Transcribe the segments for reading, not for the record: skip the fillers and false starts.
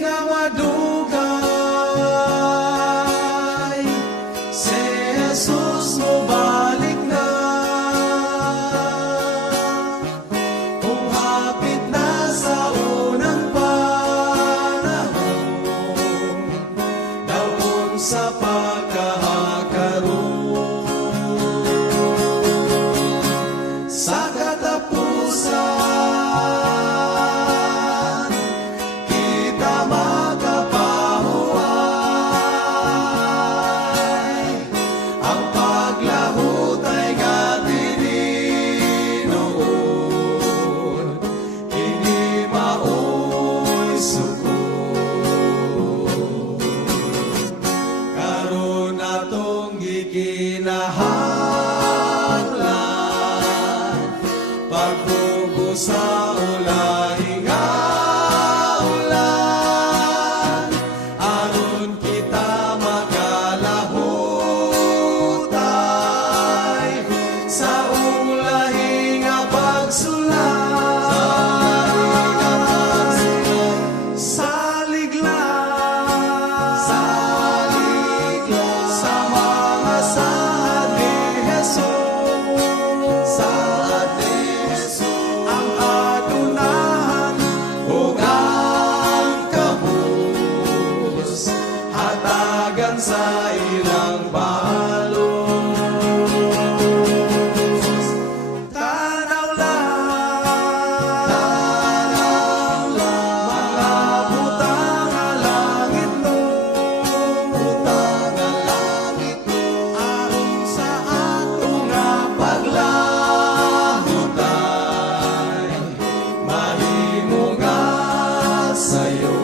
na madugay, si Jesus mo balik na. Kung hapit na sa unang panahon, daon sa pagkakaroon. Sa katapusan, kita makapahuay. Ang paglahot ay gatininuon, hindi maoy sugod. Karon atong gikinahanglan, pagbubo sa ulahing ulan, aron kita makalahutay sa ulahing pagsulat. Salig lang sa mga saad ni Jesus, ang adunahan ug ang kabus, hatagan sa ilang balos. Tanaw lang, mga butang nga langit no, aron sa ato nga paglahutay, mahimo nga sayo.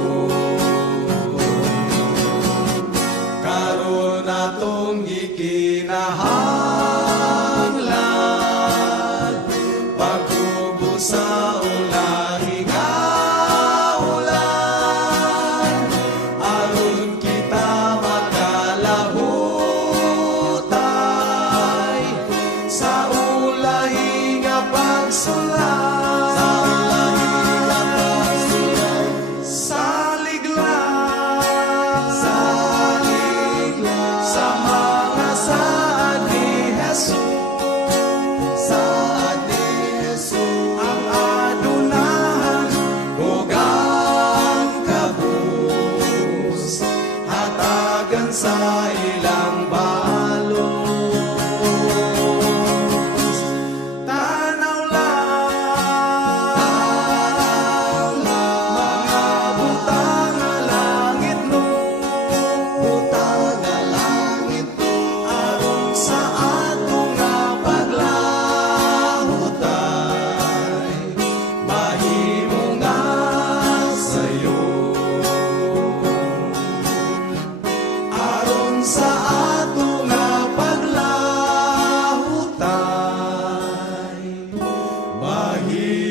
Karon atong gikinahanglan, pagkubo sa ulahing ulan, aron kita makalahutay sa ulahing pagsulat. Salig lang sa mga saad ni Jesus, ang adunahan ug ang kabus, hatagan sa ilang balos. Tanaw lang, mga butang nga langit no, aron sa ato nga paglahutay, mahimo nga sayo. Aron sa ato nga paglahutay, mahimo